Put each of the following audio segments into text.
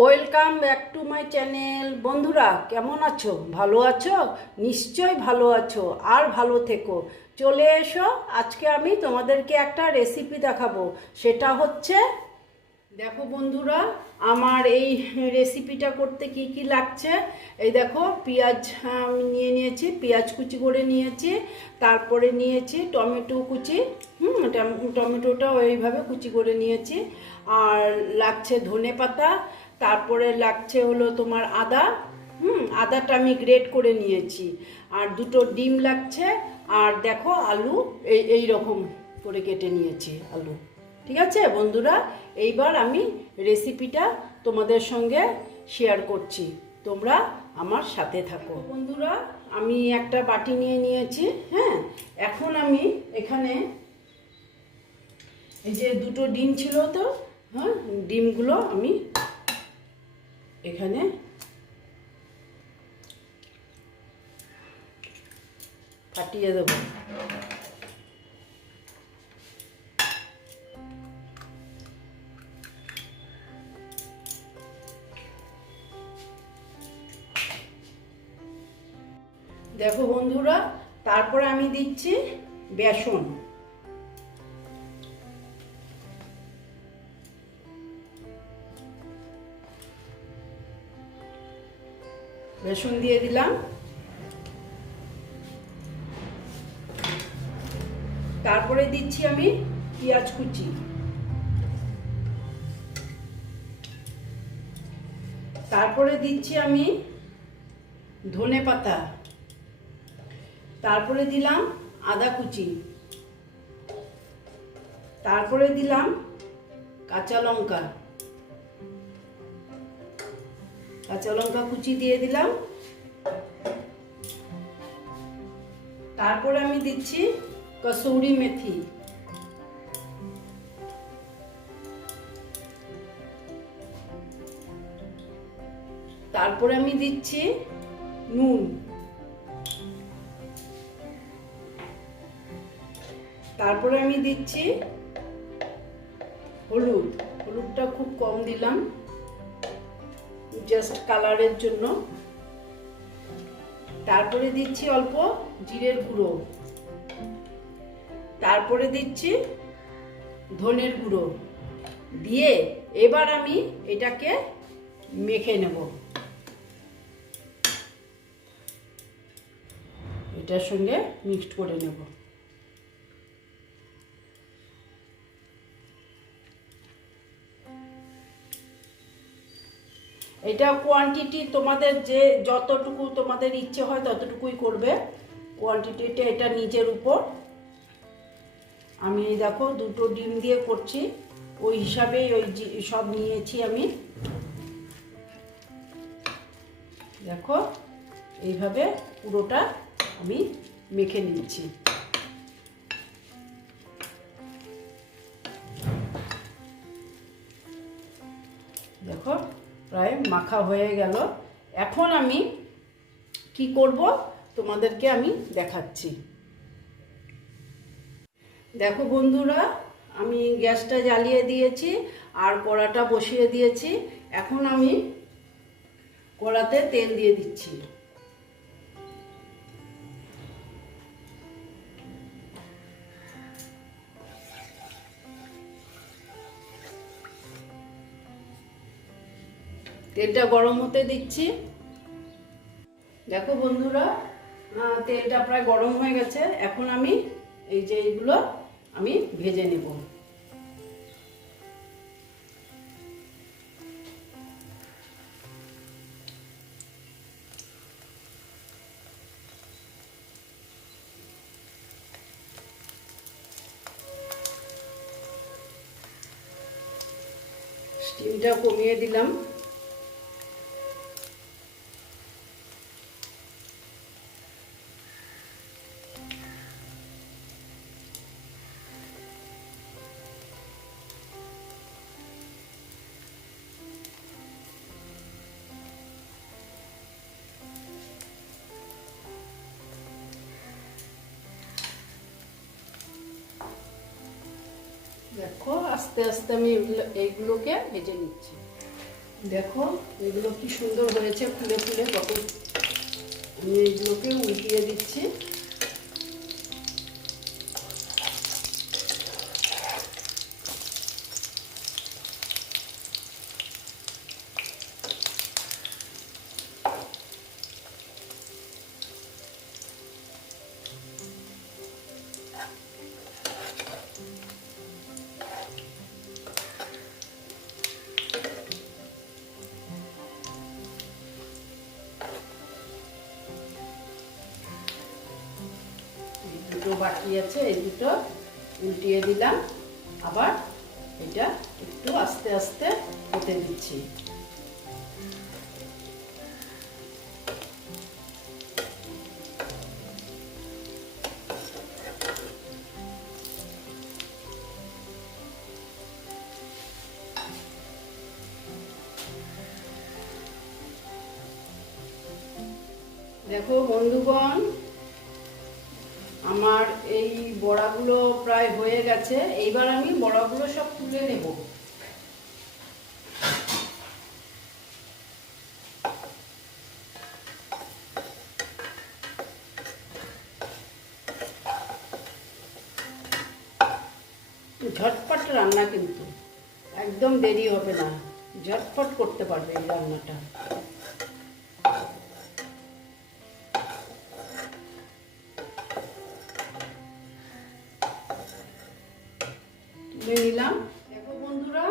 Welcome back to my channel বন্ধুরা, কেমন আছো? ভালো আছো? নিশ্চয় ভালো আছো। আর ভালো থেকো। চলে এসো, আজকে আমি তোমাদেরকে একটা রেসিপি দেখাবো। সেটা হচ্ছে, দেখো বন্ধুরা, আমার এই রেসিপিটা করতে কি কি লাগছে? এই দেখো, পেঁয়াজ আমি নিয়ে নিয়েছি, পেঁয়াজ কুচি করে নিয়েছি, তারপরে নিয়েছি টমেটো কুচি। হুম, টম- টমেটোটা ওইভাবে কুচি করে নিয়েছি। আর লাগছে ধনে পাতা তারপরে লাগছে হলো তোমার আদা। হুম, আদাটা আমি গ্রেট করে নিয়েছি। আর দুটো ডিম লাগছে। আর দেখো আলু, এই এই রকম করে কেটে নিয়েছি আলু। ঠিক আছে বন্ধুরা? এইবার আমি রেসিপিটা তোমাদের সঙ্গে শেয়ার করছি। তোমরা আমার সাথে থাকো। বন্ধুরা, আমি একটা বাটি নিয়ে নিয়েছি হ্যাঁ? এখন আমি এখানে এই যে দুটো ডিম ছিল তো হ্যাঁ? ডিমগুলো আমি এখানে ফাটিয়ে দেবো। দেখো বন্ধুরা তারপরে আমি দিচ্ছি বেসন। বেসন দিয়ে দিলাম। তারপরে দিচ্ছি আমি পেঁয়াজ কুচি। তারপরে দিচ্ছি আমি ধনে পাতা। তারপরে দিলাম আদা কুচি। তারপরে দিলাম কাঁচা লঙ্কা। কাঁচা লঙ্কা কুচি দিয়ে দিলাম। তারপরে আমি দিচ্ছি কসৌরি মেথি। তারপরে আমি দিচ্ছি নুন। তারপরে আমি দিচ্ছি হলুদ। হলুদটা খুব কম দিলাম। জাস্ট কালারের জন্য। তারপরে দিচ্ছি অল্প জিরের গুঁড়ো। তারপরে দিচ্ছি ধনের গুঁড়ো। দিয়ে এবার আমি এটাকে মেখে নেব। এটার সঙ্গে মিক্সড করে নেব। এটা কোয়ান্টিটি তোমাদের যে যতটুকু তোমাদের ইচ্ছে হয় ততটুকুই করবে। কোয়ান্টিটিটা এটা নিজের উপর। আমি দেখো দুটো ডিম দিয়ে করছি। ওই হিসাবে ওই সব নিয়েছি আমি। দেখো এইভাবে পুরোটা আমি মেখে নিচ্ছি। দেখো প্রায় মাখা হয়ে গেল। এখন আমি কি করব তোমাদেরকে আমি দেখাচ্ছি। দেখো বন্ধুরা, আমি গ্যাসটা জ্বালিয়ে দিয়েছি, আর কড়াটা বসিয়ে দিয়েছি। এখন আমি কড়াতে তেল দিয়ে দিচ্ছি। তেলটা গরম হতে দিচ্ছি। দেখো বন্ধুরা তেলটা প্রায় গরম হয়ে গেছে। এখন আমি এই যে এইগুলো আমি ভেজে নেব। স্টিমটা কমিয়ে দিলাম। দেখো, আস্তে আস্তে আমি এইগুলোকে ভেজে নিচ্ছি। দেখো, এগুলো কি সুন্দর হয়েছে, ফুলে ফুলে কত আমি এইগুলোকে উল্টিয়ে দিচ্ছি। বাকি আছে, এই দুটো উল্টিয়ে দিলাম। আবার এটা একটু আস্তে আস্তে হতে দিচ্ছি দেখো বন্ধুগণ আমার এই বড়াগুলো প্রায় হয়ে গেছে, এইবার আমি বড়াগুলো সব তুলে নেব। ঝটপট রান্না কিন্তু, একদম দেরি হবে না, ঝটপট করতে পারবে এই রান্নাটা। তুলে নিলাম। দেখো বন্ধুরা,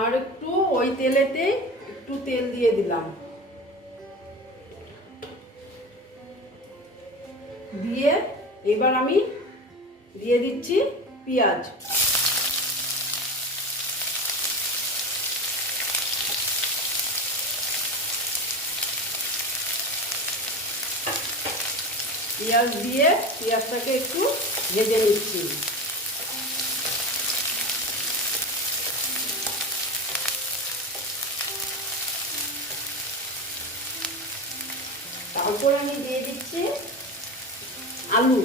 আর একটু ওই তেলেতে একটু তেল দিয়ে দিলাম। দিয়ে এবার আমি দিয়ে দিচ্ছি পেঁয়াজ। পেঁয়াজ দিয়ে পেঁয়াজটাকে একটু ভেজে নিচ্ছি। তারপর আমি দিয়ে দিচ্ছি আলু।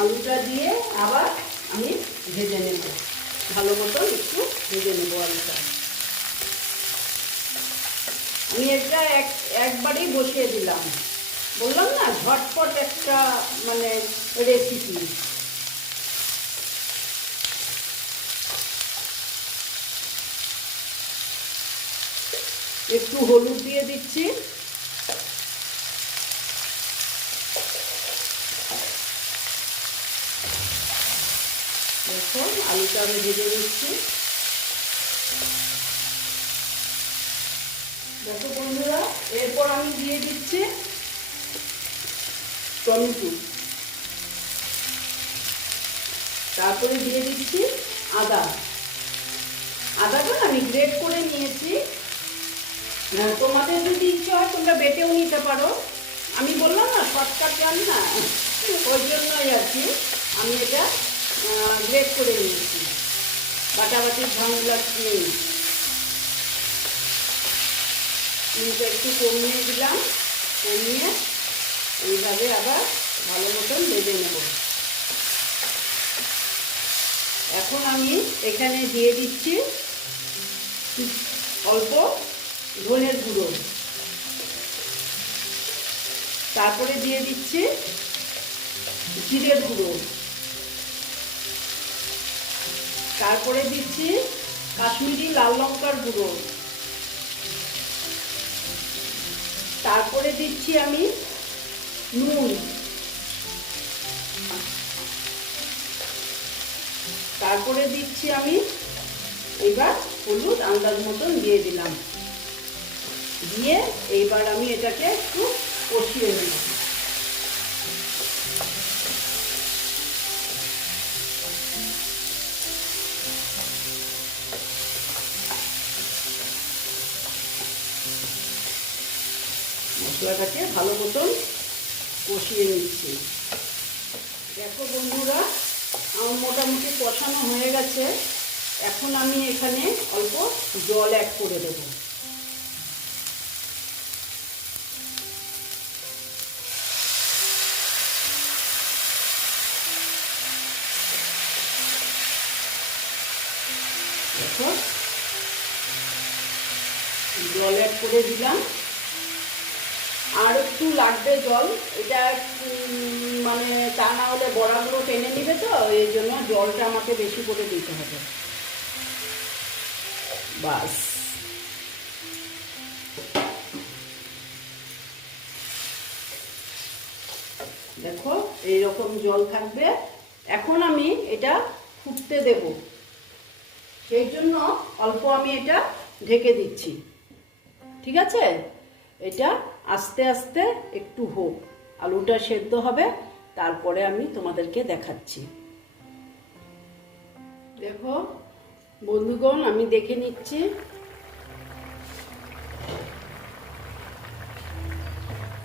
আলুটা দিয়ে আবার আমি ভেজে নেব। ভালো মতো একটু ভেজে নেব আলুটা। আমি এটা এক, একবারেই বসিয়ে দিলাম। বললাম না, ঝটপট একটা মানে রেসিপি একটু হলুদ দিয়ে দিচ্ছি। দেখো আলুটা আমি ভেজে দিচ্ছি দেখো বন্ধুরা, এরপর আমি দিয়ে দিচ্ছি টমেটো। তারপরে দিয়ে দিচ্ছি আদা। আদাটা আমি গ্রেট করে নিয়েছি। তোমাদের যদি ইচ্ছে হয়, তোমরা বেটেও নিতে পারো। আমি বললাম না, শর্টকাট না। ওই জন্যই আর কি আমি এটা গ্রেট করে নিয়েছি। বাটাবাটির ঝামেলা নেই। কিন্তু একটু কমিয়ে দিলাম, কমিয়ে এইভাবে আবার ভালো মতন ভেজে নেব। এখন আমি এখানে দিয়ে দিচ্ছি, অল্প ধনের গুঁড়ো। তারপরে দিয়ে দিচ্ছি জিরের গুঁড়ো। তারপরে দিচ্ছি কাশ্মীরি লাল লঙ্কার গুঁড়ো। তারপরে দিচ্ছি আমি নুন। তারপরে দিচ্ছি আমি এবার হলুদ আন্দাজ মতন দিয়ে দিলাম। দিয়ে এইবার আমি এটাকে একটু কষিয়ে নিই মশলাটাকে ভালো মতন কষিয়ে নিচ্ছি। দেখো বন্ধুরা, আমার মোটামুটি কষানো হয়ে গেছে। এখন আমি এখানে অল্প জল অ্যাড করে দেবো। করে দিলাম। আর একটু লাগবে জল। এটা মানে তা না হলে বড়াগুলো টেনে নিবে তো এই জন্য জলটা আমাকে বেশি করে দিতে হবে। বাস। দেখো, এইরকম জল থাকবে। এখন আমি এটা ফুটতে দেব। সেই জন্য অল্প আমি এটা ঢেকে দিচ্ছি। ঠিক আছে? এটা আস্তে আস্তে একটু হোক। আলুটা সেদ্ধ হবে, তারপরে আমি তোমাদেরকে দেখাচ্ছি। দেখো, বন্ধুগণ, আমি দেখে নিচ্ছি।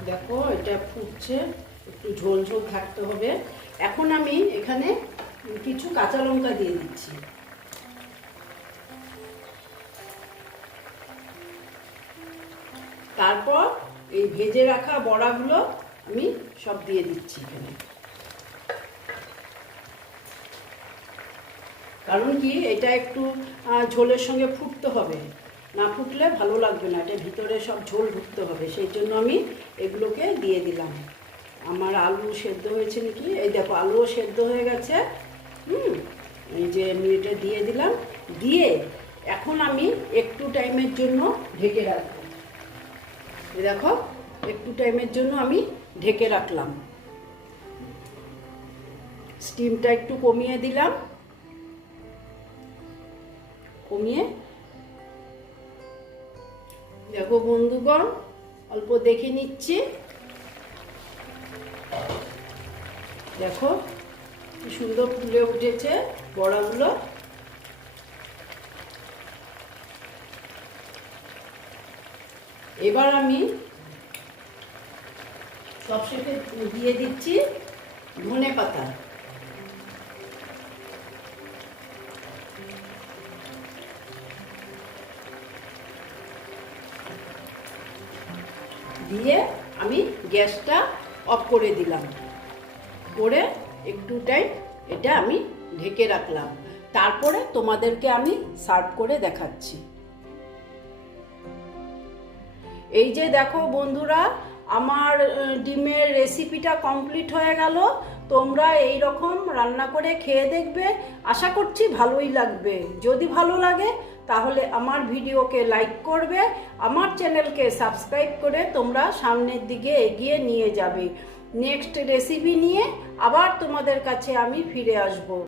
দেখো, এটা ফুটছে, একটু ঝোল ঝোল থাকতে হবে। এখন আমি এখানে কিছু কাঁচা লঙ্কা দিয়ে দিচ্ছি। তারপর এই ভেজে রাখা বড়াগুলো আমি সব দিয়ে দিচ্ছি এখানে। কারণ কি, এটা একটু ঝোলের সঙ্গে ফুটতে হবে। না ফুটলে ভালো লাগবে না, এটা ভিতরে সব ঝোল ঢুকতে হবে। সেই জন্য আমি এগুলোকে দিয়ে দিলাম। আমার আলু সেদ্ধ হয়েছে নাকি? এই দেখো, আলুও সেদ্ধ হয়ে গেছে। হুম, এই যে আমি এটা দিয়ে দিলাম। দিয়ে এখন আমি একটু টাইমের জন্য ঢেকে রাখব। দেখো, একটু টাইমের জন্য আমি ঢেকে রাখলাম। স্টিমটা একটু কমিয়ে দিলাম। কমিয়ে। দেখো বন্ধুগণ, অল্প দেখে নিচ্ছি। দেখো সুন্দর ফুলে উঠেছে বড়াগুলো। এবার আমি সবশেষে দিয়ে দিচ্ছি ধনে পাতা। দিয়ে আমি গ্যাসটা অফ করে দিলাম। করে একটু টাইম এটা আমি ঢেকে রাখলাম। তারপরে তোমাদেরকে আমি সার্ভ করে দেখাচ্ছি। এই যে দেখো বন্ধুরা, আমার ডিমের রেসিপিটা কমপ্লিট হয়ে গেল। তোমরা এই রকম রান্না করে খেয়ে দেখবে। আশা করছি ভালোই লাগবে। যদি ভালো লাগে, তাহলে আমার ভিডিওকে লাইক করবে, আমার চ্যানেলকে সাবস্ক্রাইব করে তোমরা সামনের দিকে এগিয়ে নিয়ে যাবে। নেক্সট রেসিপি নিয়ে আবার তোমাদের কাছে আমি ফিরে আসব।